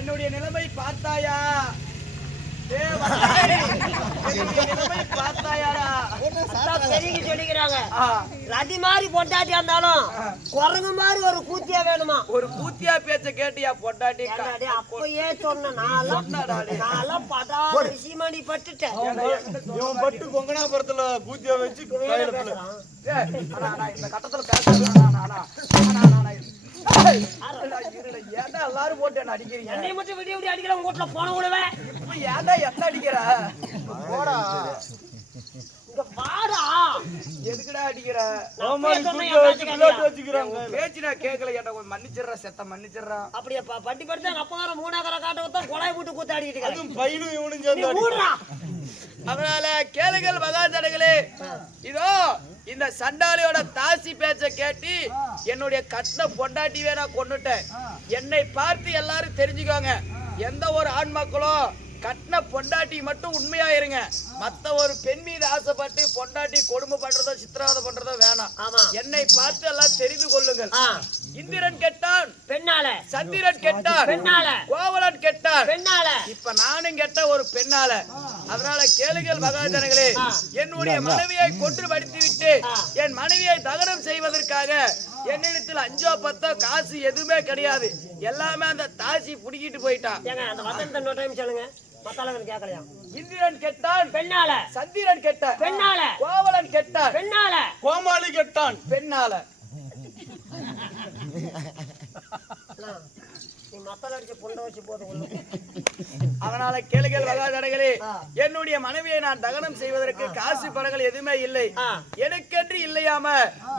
என்னுடைய நிலைமை பார்த்தாயா? ரதி மாதிரி பொண்டாட்டியா இருந்தாலும் குரங்கு மாதிரி ஒரு கூத்தியா வேணுமா? ஒரு கூத்தியா பேச்ச கேட்டியா பொண்டாட்டி? அப்பயே சொன்ன சீமாடி பட்டுட்டேன். பட்டு கொங்கனாபுரத்துல கூத்தியா வச்சு இந்த கட்டத்துல ஏன்டா எல்லாரும் போட்டு என்ன அடிக்கிறீங்க? என்னை மட்டும் விடிய விடிய அடிக்கிற உங்க வீட்டுல போன விடுவேன். ஏன்டா என்ன அடிக்கிற? போடா இங்க வாடா. எதுக்குடா அடிக்கிற? பேச்சு நான் கேட்கல. ஏன்டா கொஞ்சம் மன்னிச்சிடுறா, செத்த மன்னிச்சிடுறா. அப்படியே பட்டி படுத்து எங்க அப்பா வர மூணாக்கரை காட்ட வந்தா கொலை போட்டு கூத்தாடிட்டு அதுவும் பையனும் இவனும் சேர்ந்து. அதனால கேளுங்கள் மகாஜனங்களே, இதோ இந்த சண்டாளியோட தாசி பேச்ச கேட்டு என்னுடைய கட்டின பொண்டாட்டிவே நான் கொன்னுட்டேன். என்னை பார்த்து எல்லாரும் தெரிஞ்சுக்கோங்க, எந்த ஒரு ஆண் மக்களும் கட்டின பொண்டாட்டி மட்டும் உண்மையா இருங்க. மத்த ஒரு பெண் மீது ஆசைப்பட்டு பொண்டாட்டி கொடுமை பண்றதோ சித்திரவதை பண்றதோ வேணாம். என்னை பார்த்து எல்லாம் தெரிந்து கொள்ளுங்கள். இந்திரன் கெட்டான் பெண்ணால, சந்திரன் கெட்டான் பெண்ணால, கோவலன் கெட்டான் பெண்ணால, இப்ப நானும் கெட்ட ஒரு பெண்ணால. அதனால கேளுங்கள் மகாஜனங்களே, என்னுடைய மனைவியை கொன்று வடித்து விட்டு என் மனைவியை தகனம் செய்வதற்காக என்னிடத்தில் 5 10 காசு எதுவுமே கிடையாது. எல்லாமே அந்த தாசி புடிக்கிட்டு போயிட்டான். அந்த வசந்த டைம் சொல்லுங்க. இந்திரன் கெட்டான் பெண்ணால, சந்திரன் கெட்டான் பெண்ணால, கோவலன் கெட்டான் பெண்ணால, கோமாளி கெட்டான் பெண்ணால. அதனால கேளுங்கள் மகாஜனங்களே, என்னுடைய மனைவியை நான் தகனம் செய்வதற்கு காசு பணங்கள் எதுவுமே இல்லை. எனக்கென்று இல்லையாம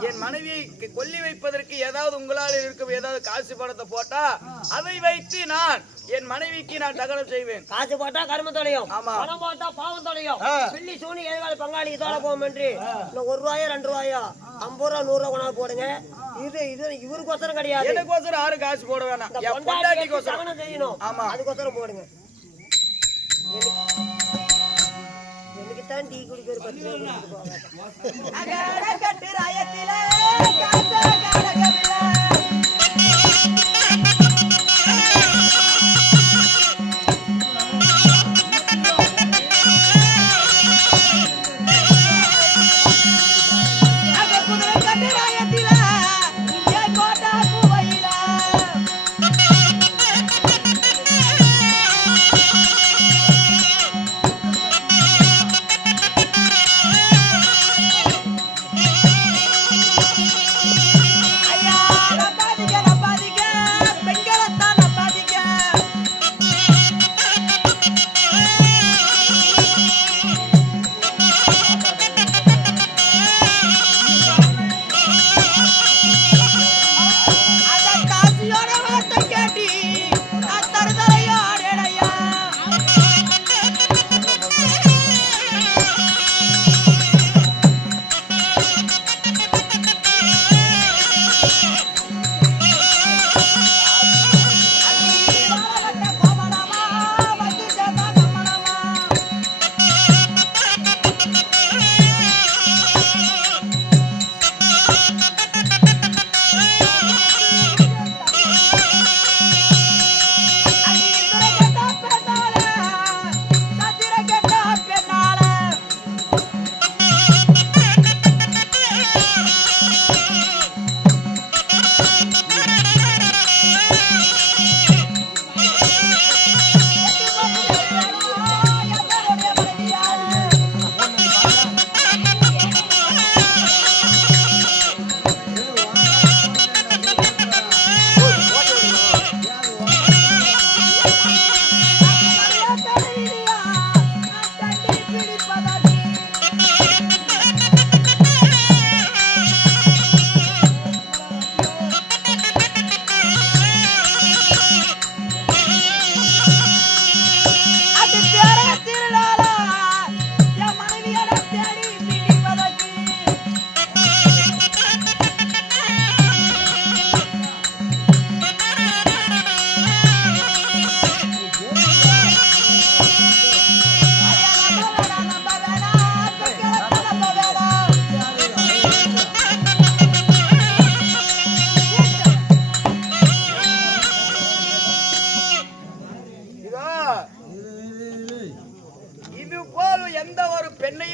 என் மனைவியை கொல்லி வைப்பதற்கு ஏதாவது உங்களால் இருக்கும் ஏதாவது காசு பணத்தை போட்டா அதை வைத்து நான் என் மனைவிக்கு நான் தகனம் செய்வேன். காசு போட்டா கரும தொலையும், ஆமா, பணம் போட்டா பாவம் தொலையும். பில்லி சூனி எதிர்கால பங்காளி இதோட போகும் என்று 1 ரூபாயோ 2 ரூபாயோ 50 ரூபா 100 ரூபா கொண்டாந்து போடுங்க. இது இவருக்கோசரம் கிடையாது. எனக்கோசரம் யாரும் காசு போட வேணாம், தகனம் செய்யணும். ஆமா, அதுக்கோசரம் போடுங்க. எனக்கு தான் டீ குடிக்கிற 10 ஐயா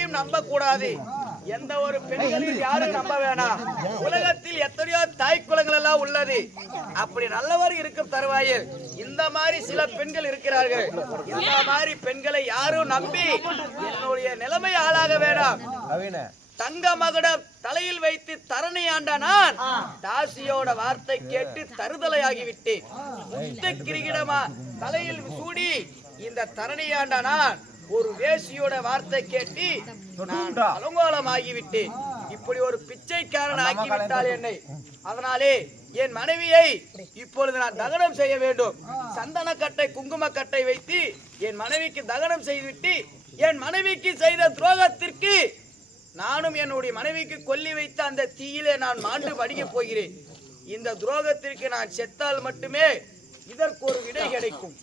யாரையும் நம்ப கூடாது. எந்த ஒரு பெண்களையும் யாரும் நம்ப வேணாம். உலகத்தில் எத்தனையோ தாய் குலங்கள் எல்லாம் உள்ளது. அப்படி நல்லவர் இருக்கும் தருவாயில் இந்த மாதிரி சில பெண்கள் இருக்கிறார்கள். இந்த மாதிரி பெண்களை யாரும் நம்பி என்னுடைய நிலைமை ஆளாக வேண்டாம். தங்க மகுடம் தலையில் வைத்து தரணி ஆண்ட நான் தாசியோட வார்த்தை கேட்டு தருதலையாகிவிட்டேன். முத்த கிரீடமா தலையில் சூடி இந்த தரணி ஆண்ட நான் ஒரு வேசியோட வார்த்தை கேட்டு நான் அலங்கோலம் ஆகிவிட்டேன். இப்படி ஒரு பிச்சைக்காரன் ஆக்கிவிட்டாள் என்னை. அதனாலே என் மனைவியை இப்பொழுது நான் தகனம் செய்ய வேண்டும். சந்தன கட்டை குங்கும கட்டை வைத்து என் மனைவிக்கு தகனம் செய்துவிட்டு என் மனைவிக்கு செய்த துரோகத்திற்கு நானும் என்னுடைய மனைவிக்கு கொல்லி வைத்த அந்த தீயிலே நான் மாண்டு வடிக்க போகிறேன். இந்த துரோகத்திற்கு நான் செத்தால் மட்டுமே இதற்கு ஒரு விடை கிடைக்கும்.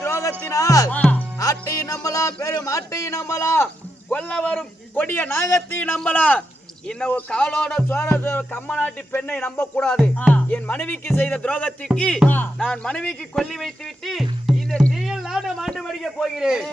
துரோகத்தினால் ஆட்டையும் நம்பலாம், பெரும் ஆட்டையும் நம்பலாம், கொல்ல வரும் கொடிய நாகத்தையும் நம்பலாம். இன்னும் ஒரு காலோட சோர கம்மநாட்டி பெண்ணை நம்ப கூடாது. என் மனைவிக்கு செய்த துரோகத்திற்கு நான் மனைவிக்கு கொல்லி வைத்து விட்டு இந்த தீயில் நாடு மாண்டு மடிக்க போகிறேன்.